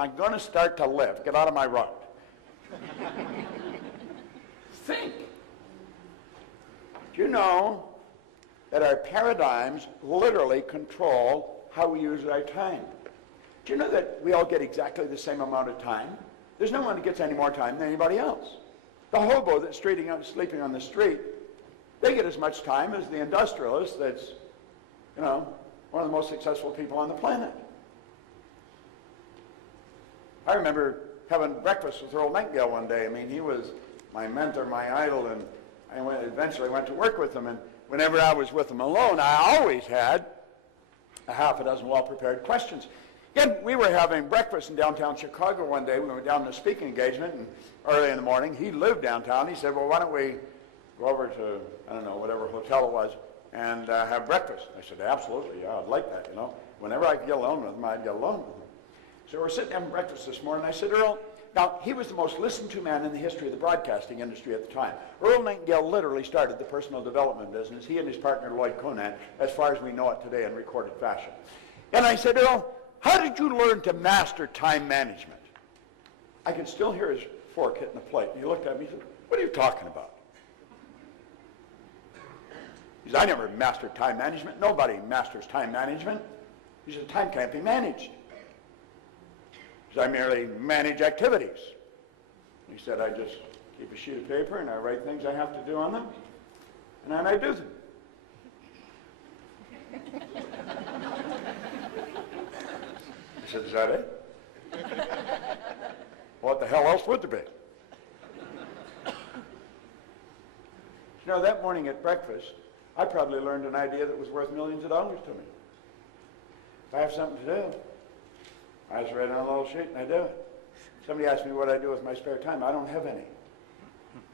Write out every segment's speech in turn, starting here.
I'm going to start to live. Get out of my road. Think. Do you know that our paradigms literally control how we use our time? Do you know that we all get exactly the same amount of time? There's no one that gets any more time than anybody else. The hobo that's sleeping on the street, they get as much time as the industrialist that's, one of the most successful people on the planet. I remember having breakfast with Earl Nightingale one day. I mean, he was my mentor, my idol, and I eventually went to work with him. And whenever I was with him alone, I always had a half a dozen well-prepared questions. Again, we were having breakfast in downtown Chicago one day. We went down to a speaking engagement, and early in the morning, he lived downtown. He said, well, why don't we go over to, I don't know, whatever hotel it was, and have breakfast? I said, absolutely, yeah, I'd like that, Whenever I could get alone with him, I'd get alone with him. So we're sitting having breakfast this morning, and I said, Earl, now, he was the most listened to man in the history of the broadcasting industry at the time. Earl Nightingale literally started the personal development business, he and his partner Lloyd Conant, as far as we know it today in recorded fashion. And I said, Earl, how did you learn to master time management? I could still hear his fork hitting the plate. And he looked at me and said, what are you talking about? He said, I never mastered time management. Nobody masters time management. He said, time can't be managed. He said, I merely manage activities. He said, I just keep a sheet of paper and I write things I have to do on them, and then I do them. I said, is that it? What the hell else would there be? That morning at breakfast, I probably learned an idea that was worth millions of dollars to me. If I have something to do, I just write it on a little sheet and I do it. Somebody asked me what I do with my spare time. I don't have any.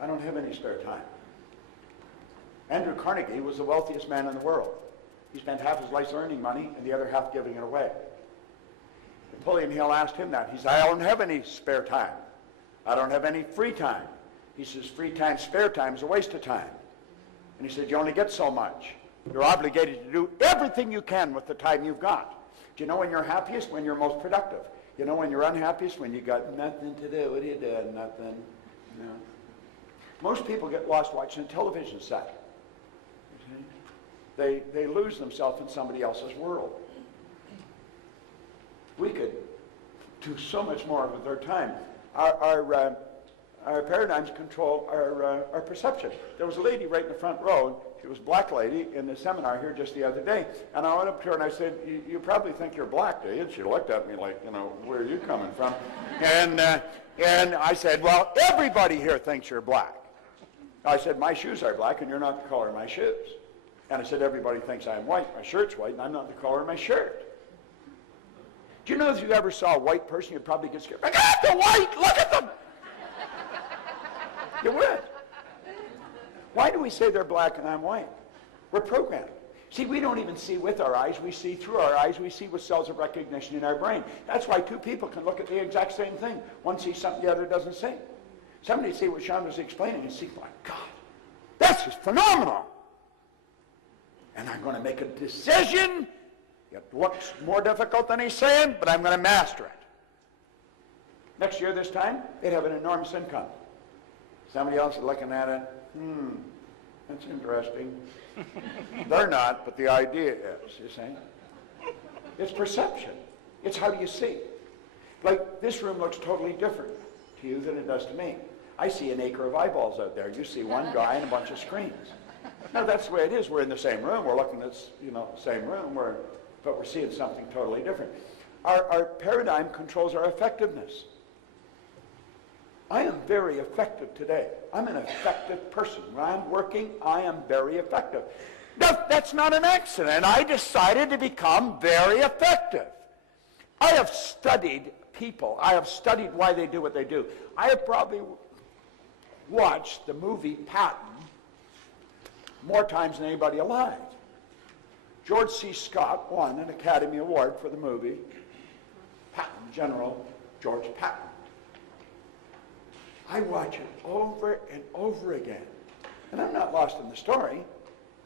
I don't have any spare time. Andrew Carnegie was the wealthiest man in the world. He spent half his life earning money and the other half giving it away. Napoleon Hill asked him that. He said, I don't have any spare time. I don't have any free time. He says, free time, spare time is a waste of time. And he said, you only get so much. You're obligated to do everything you can with the time you've got. Do you know when you're happiest? When you're most productive. You know when you're unhappiest? When you got nothing to do. What are you doing? Nothing. Most people get lost watching a television set. They lose themselves in somebody else's world. We could do so much more with our time. Our paradigms control our perception. There was a lady right in the front row. She was a black lady in the seminar here just the other day. And I went up to her and I said, you probably think you're black, do you? And she looked at me like, where are you coming from? And I said, well, everybody here thinks you're black. I said, my shoes are black and you're not the color of my shoes. And I said, everybody thinks I'm white. My shirt's white and I'm not the color of my shirt. Do you know if you ever saw a white person, you'd probably get scared. Look at the white! Look at them! You would. Why do we say they're black and I'm white? We're programmed. See, we don't even see with our eyes. We see through our eyes. We see with cells of recognition in our brain. That's why two people can look at the exact same thing. One sees something the other doesn't see. Somebody see what Sean was explaining and see, my God, that's just phenomenal. And I'm going to make a decision. It looks more difficult than he's saying, but I'm going to master it. Next year, this time, they'd have an enormous income. Somebody else is looking at it. That's interesting. They're not, but the idea is, you see. It's perception. It's how do you see. Like, this room looks totally different to you than it does to me. I see an acre of eyeballs out there. You see one guy and a bunch of screens. No, that's the way it is. We're in the same room. We're looking at the same room, but we're seeing something totally different. Our paradigm controls our effectiveness. I am very effective today. I'm an effective person. When I'm working, I am very effective. No, that's not an accident. I decided to become very effective. I have studied people. I have studied why they do what they do. I have probably watched the movie Patton more times than anybody alive. George C. Scott won an Academy Award for the movie Patton, General George Patton. I watch it over and over again. And I'm not lost in the story.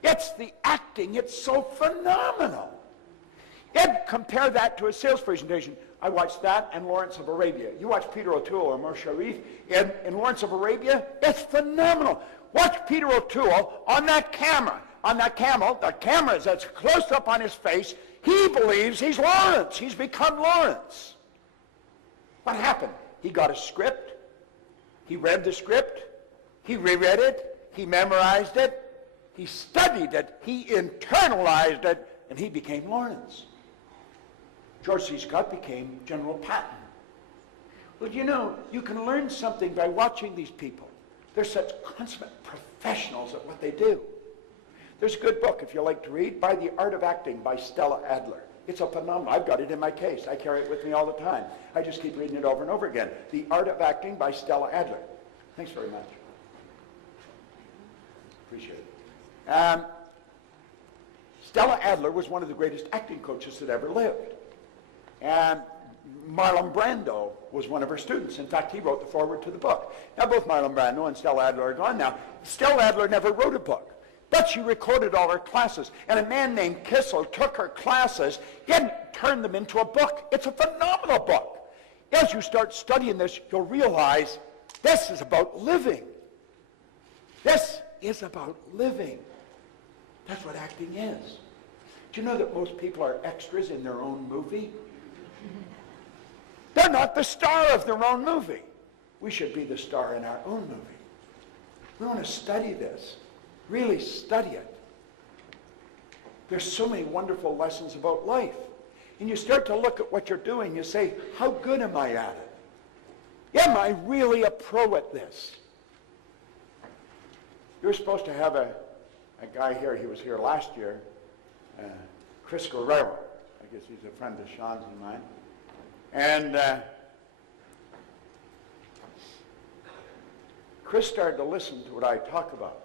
It's the acting. It's so phenomenal. Then compare that to a sales presentation. I watched that and Lawrence of Arabia. You watch Peter O'Toole or Umar Sharif in Lawrence of Arabia, it's phenomenal. Watch Peter O'Toole on that camera. On that camel, the camera is that's close up on his face. He believes he's Lawrence. He's become Lawrence. What happened? He got a script. He read the script. He reread it. He memorized it. He studied it. He internalized it. And he became Lawrence. George C. Scott became General Patton. Well, you know, you can learn something by watching these people. They're such consummate professionals at what they do. There's a good book, if you like to read, by The Art of Acting by Stella Adler. It's a phenomenal. I've got it in my case. I carry it with me all the time. I just keep reading it over and over again. The Art of Acting by Stella Adler. Thanks very much. Appreciate it. Stella Adler was one of the greatest acting coaches that ever lived. And Marlon Brando was one of her students. In fact, he wrote the foreword to the book. Now, both Marlon Brando and Stella Adler are gone now. Stella Adler never wrote a book, but she recorded all her classes. And a man named Kissel took her classes and turned them into a book. It's a phenomenal book. As you start studying this, you'll realize this is about living. This is about living. That's what acting is. Do you know that most people are extras in their own movie? They're not the star of their own movie. We should be the star in our own movie. We want to study this. Really study it. There's so many wonderful lessons about life. And you start to look at what you're doing, you say, how good am I at it? Am I really a pro at this? You're supposed to have a guy here, he was here last year, Chris Guerrero. I guess he's a friend of Sean's and mine. And Chris started to listen to what I talk about.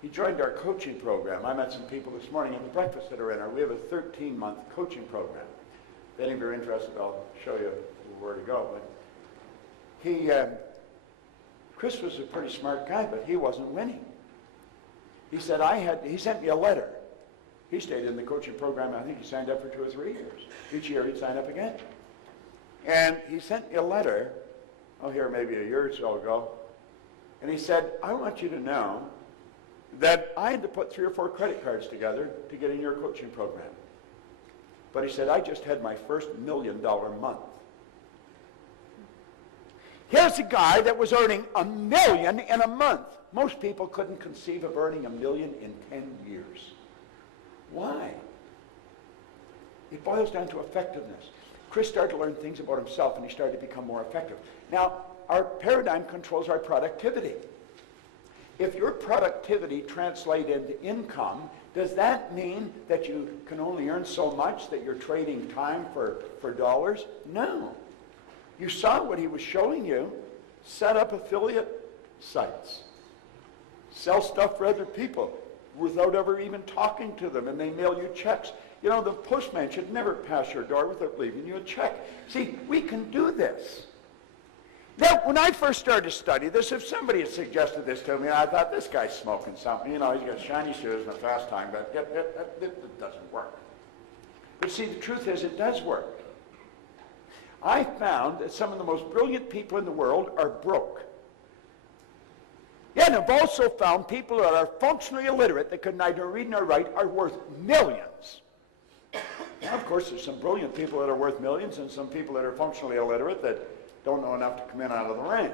He joined our coaching program. I met some people this morning at the breakfast that are in our. We have a 13-month coaching program. If any of you are interested, I'll show you where to go. But Chris was a pretty smart guy, but he wasn't winning. He said, he sent me a letter. He stayed in the coaching program. I think he signed up for 2 or 3 years. Each year he'd sign up again. And he sent me a letter, maybe a year or so ago, and he said, I want you to know that I had to put 3 or 4 credit cards together to get in your coaching program. But he said, I just had my first $1 million month. Here's a guy that was earning $1 million in a month. Most people couldn't conceive of earning $1 million in 10 years. Why? It boils down to effectiveness. Chris started to learn things about himself, and he started to become more effective. Now, our paradigm controls our productivity. If your productivity translates into income, does that mean that you can only earn so much that you're trading time for dollars? No. You saw what he was showing you. Set up affiliate sites. Sell stuff for other people without ever even talking to them, and they mail you checks. You know, the postman should never pass your door without leaving you a check. See, we can do this. Now, when I first started to study this, if somebody had suggested this to me, I thought, this guy's smoking something. You know, he's got shiny shoes and a fast time, but it doesn't work. But see, the truth is, it does work. I found that some of the most brilliant people in the world are broke. Yeah, and I've also found people that are functionally illiterate that could neither read nor write are worth millions. Now, of course, there's some brilliant people that are worth millions and some people that are functionally illiterate that don't know enough to come in out of the rain.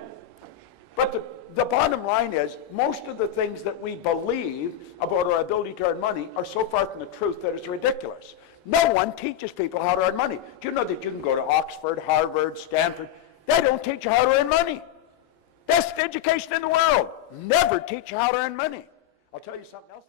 But the bottom line is, most of the things that we believe about our ability to earn money are so far from the truth that it's ridiculous. No one teaches people how to earn money. Do you know that you can go to Oxford, Harvard, Stanford? They don't teach you how to earn money. Best education in the world. Never teach you how to earn money. I'll tell you something else.